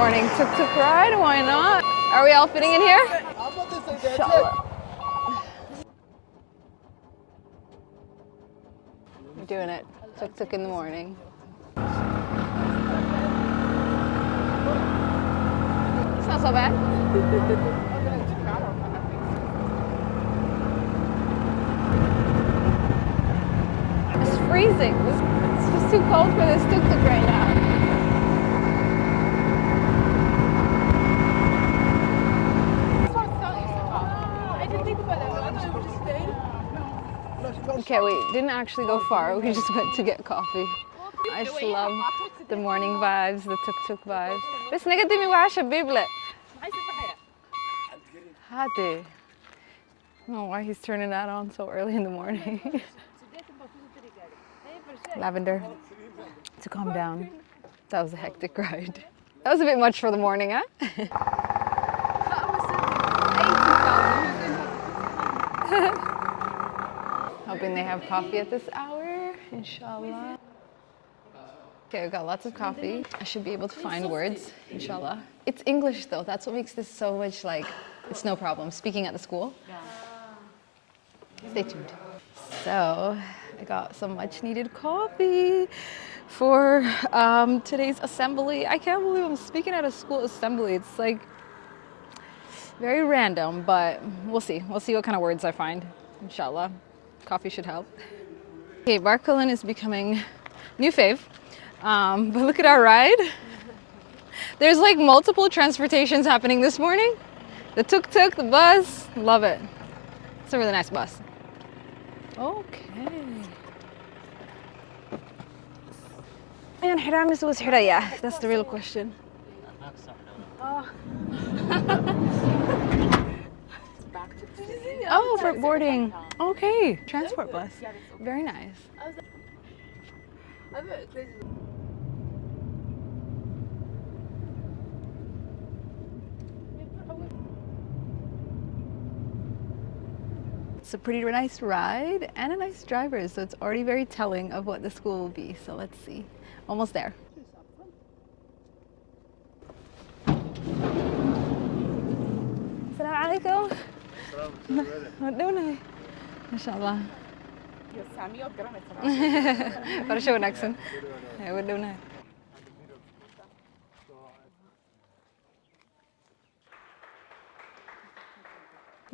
morning tuk-tuk ride, why not? Are we all fitting in here? Inshallah. We're doing it. Tuk-tuk in the morning. It's not so bad. It's freezing. It's just too cold for this tuk-tuk right now. Okay, we didn't actually go far. We just went to get coffee. I just love the morning vibes, the tuk-tuk vibes. بس نقدمي وعشا بيبلة. Hadi. I don't know why he's turning that on so early in the morning. Lavender, to calm down. That was a hectic ride. That was a bit much for the morning, huh? Hoping they have coffee at this hour, inshallah. Okay, we've got lots of coffee. I should be able to find words, inshallah. It's English though, that's what makes this so much like, it's no problem. Speaking at the school. Stay tuned. So, I got some much needed coffee for today's assembly. I can't believe I'm speaking at a school assembly. It's like very random, but we'll see. We'll see what kind of words I find, inshallah. Coffee should help. Okay, Barkalin is becoming new fave. But look at our ride. There's like multiple transportations happening this morning. The tuk-tuk, the bus, love it. It's a really nice bus. Okay. And Hiramis was Hiraya. That's the real question. Oh, for boarding. Okay, transport bus. Very nice. It's a pretty nice ride and a nice driver, so it's already very telling of what the school will be. So let's see. Almost there. Assalamu alaikum. ودونا ما شاء الله. برشا ونكسن. ودونا.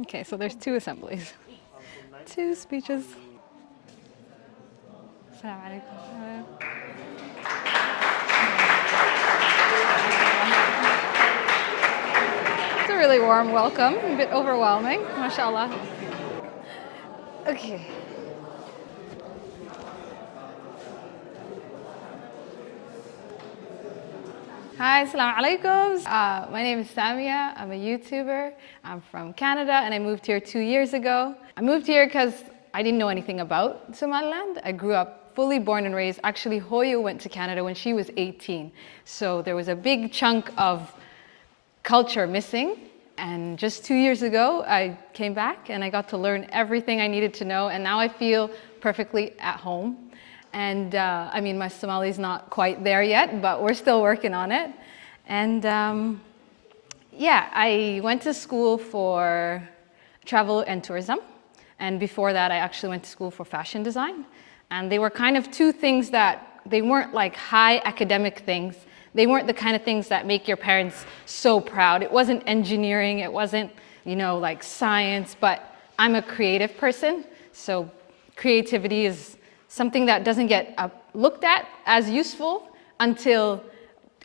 Okay, so there's two assemblies. Two speeches. Assalamu alaikum. It's a really warm welcome, a bit overwhelming, mashallah. Okay. Hi, assalamu alaikum. My name is Samia. I'm a YouTuber. I'm from Canada and I moved here 2 years ago. I moved here because I didn't know anything about Somaliland. I grew up fully born and raised. Actually, Hoyo went to Canada when she was 18. So there was a big chunk of culture missing. And just 2 years ago, I came back and I got to learn everything I needed to know. And now I feel perfectly at home. And I mean, my Somali's not quite there yet, but we're still working on it. And yeah, I went to school for travel and tourism. And before that, I actually went to school for fashion design. And they were kind of two things that, they weren't like high academic things. They weren't the kind of things that make your parents so proud. It wasn't engineering, it wasn't, you know, like science, but I'm a creative person. So creativity is something that doesn't get looked at as useful until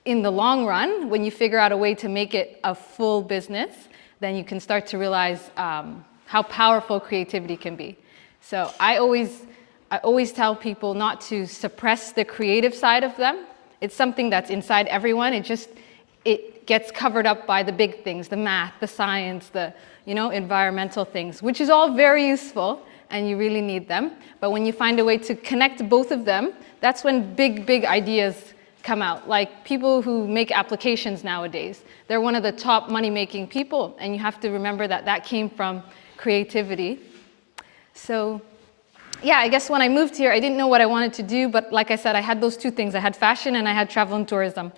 in the long run, when you figure out a way to make it a full business, then you can start to realize how powerful creativity can be. So I always tell people not to suppress the creative side of them. It's something that's inside everyone. It gets covered up by the big things, the math, the science, the environmental things, which is all very useful and you really need them. But when you find a way to connect both of them, that's when big ideas come out. Like people who make applications nowadays, they're one of the top money-making people, and you have to remember that that came from creativity. So yeah, I guess when I moved here, I didn't know what I wanted to do, but like I said, I had those two things. I had fashion and I had travel and tourism.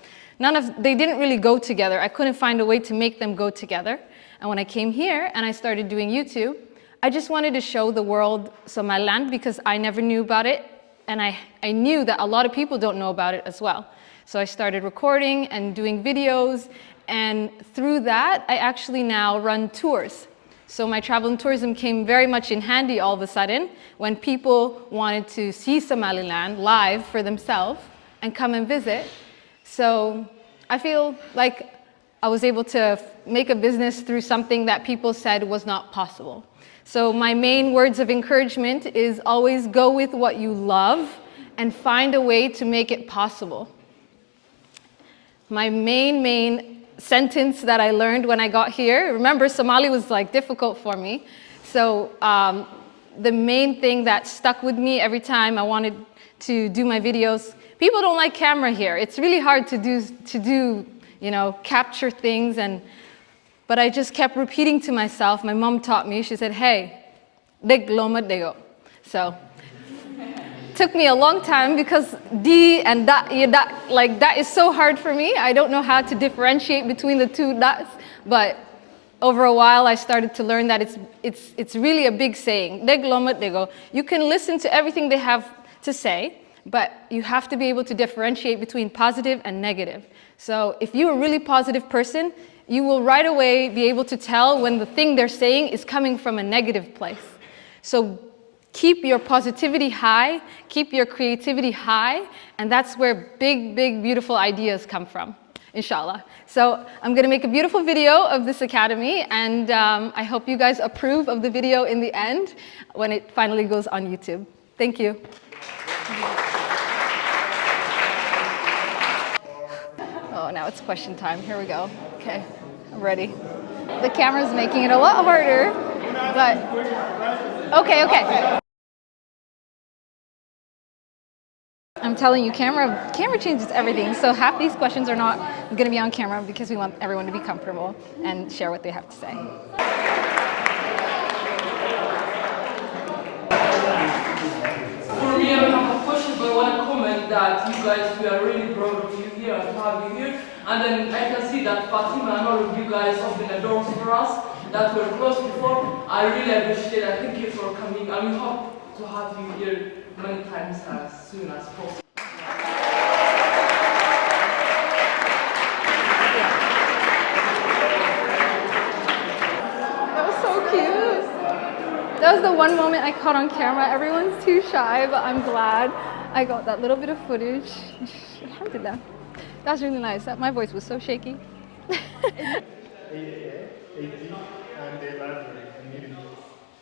they didn't really go together. I couldn't find a way to make them go together. And when I came here and I started doing YouTube, I just wanted to show the world Somaliland because I never knew about it. And I knew that a lot of people don't know about it as well. So I started recording and doing videos. And through that, I actually now run tours. So my travel and tourism came very much in handy all of a sudden when people wanted to see Somaliland live for themselves and come and visit. So I feel like I was able to make a business through something that people said was not possible. So my main words of encouragement is always go with what you love and find a way to make it possible. My main sentence that I learned when I got here, remember Somali was like difficult for me. So the main thing that stuck with me every time I wanted to do my videos, people don't like camera here. It's really hard to do, you know, capture things. But I just kept repeating to myself. My mom taught me, she said, hey, deg loma dego. So took me a long time because D and da, like that is so hard for me. I don't know how to differentiate between the two dots, but over a while I started to learn that it's really a big saying. Deg loma dego. You can listen to everything they have to say, but you have to be able to differentiate between positive and negative. So if you're a really positive person, you will right away be able to tell when the thing they're saying is coming from a negative place. So keep your positivity high, keep your creativity high, and that's where big, beautiful ideas come from, inshallah. So I'm gonna make a beautiful video of this academy, and I hope you guys approve of the video in the end when it finally goes on YouTube. Thank you. Oh, now it's question time. Here we go. Okay, I'm ready. The camera's making it a lot harder, but okay. I'm telling you, camera changes everything. So half these questions are not going to be on camera because we want everyone to be comfortable and share what they have to say. For me, I don't have a question, but I want to comment that you guys, we are really proud of you here and to have you here. And then I can see that Fatima and all of you guys opened the doors for us that were closed before. I really appreciate it. Thank you for coming, and we hope to have you here many times as soon as possible. That was so cute. That was the one moment I caught on camera. Everyone's too shy, but I'm glad I got that little bit of footage. Alhamdulillah. That's really nice. My voice was so shaky.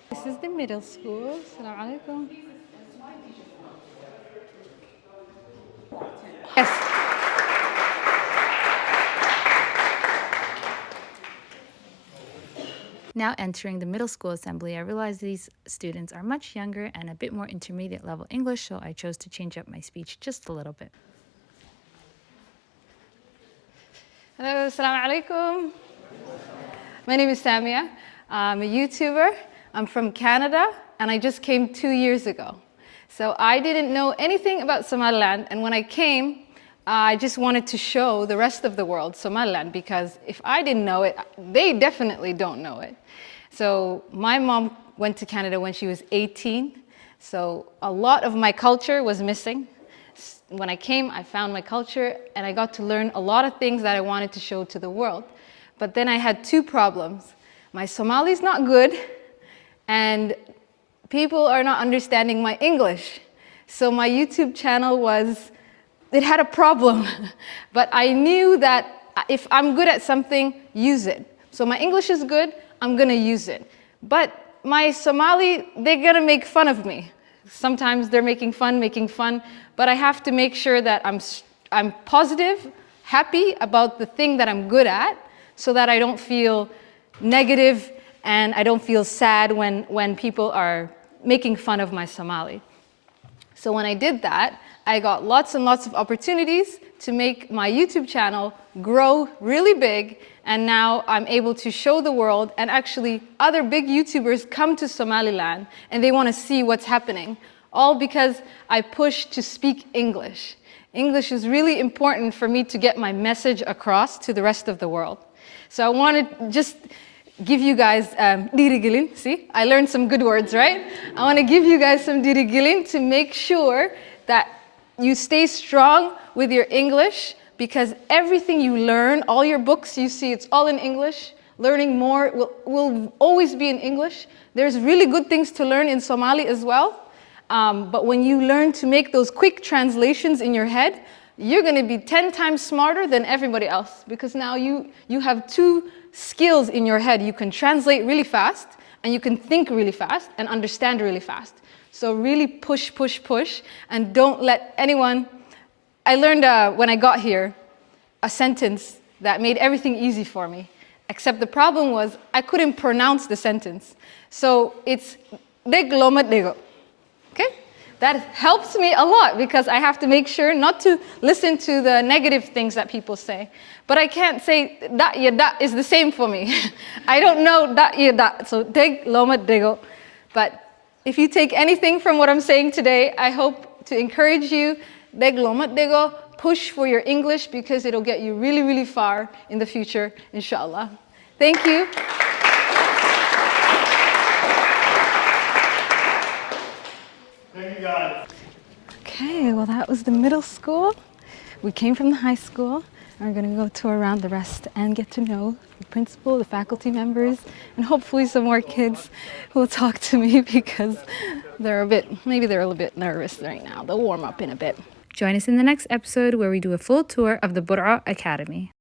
This is the middle school. Assalamu alaikum. Yes. Now entering the middle school assembly, I realized these students are much younger and a bit more intermediate level English, so I chose to change up my speech just a little bit. Hello, assalamu alaikum. My name is Samia. I'm a YouTuber. I'm from Canada, and I just came 2 years ago. So I didn't know anything about Somaliland, and when I came, I just wanted to show the rest of the world Somaliland, because if I didn't know it, they definitely don't know it. So my mom went to Canada when she was 18, so a lot of my culture was missing. When I came, I found my culture, and I got to learn a lot of things that I wanted to show to the world. But then I had two problems. My Somali's not good, and people are not understanding my English. So my YouTube channel it had a problem. But I knew that if I'm good at something, use it. So my English is good, I'm gonna use it. But my Somali, they're gonna make fun of me. Sometimes they're making fun, but I have to make sure that I'm positive, happy about the thing that I'm good at, so that I don't feel negative and I don't feel sad when people are making fun of my Somali. So when I did that, I got lots and lots of opportunities to make my YouTube channel grow really big, and now I'm able to show the world, and actually other big YouTubers come to Somaliland and they want to see what's happening, all because I push to speak English. English is really important for me to get my message across to the rest of the world. So I want to just give you guys dirigilin. See, I learned some good words, right? I want to give you guys some dirigilin to make sure that you stay strong with your English, because everything you learn, all your books you see, it's all in English. Learning more will always be in English. There's really good things to learn in Somali as well. But when you learn to make those quick translations in your head, you're going to be 10 times smarter than everybody else, because now you have two skills in your head. You can translate really fast, and you can think really fast and understand really fast. So really push, push, push, and don't let anyone... I learned when I got here a sentence that made everything easy for me, except the problem was I couldn't pronounce the sentence. So it's degloma dego. Okay? That helps me a lot, because I have to make sure not to listen to the negative things that people say. But I can't say that ya that is the same for me. I don't know that ya that. So degloma dego. But if you take anything from what I'm saying today, I hope to encourage you, degloma dego, push for your English, because it'll get you really, really far in the future, inshallah. Thank you. Thank you, guys. Okay, well, that was the middle school. We came from the high school, and we're going to go tour around the rest and get to know the principal, the faculty members, and hopefully some more kids who will talk to me, because maybe they're a little bit nervous right now. They'll warm up in a bit. Join us in the next episode where we do a full tour of the Bur'a Academy.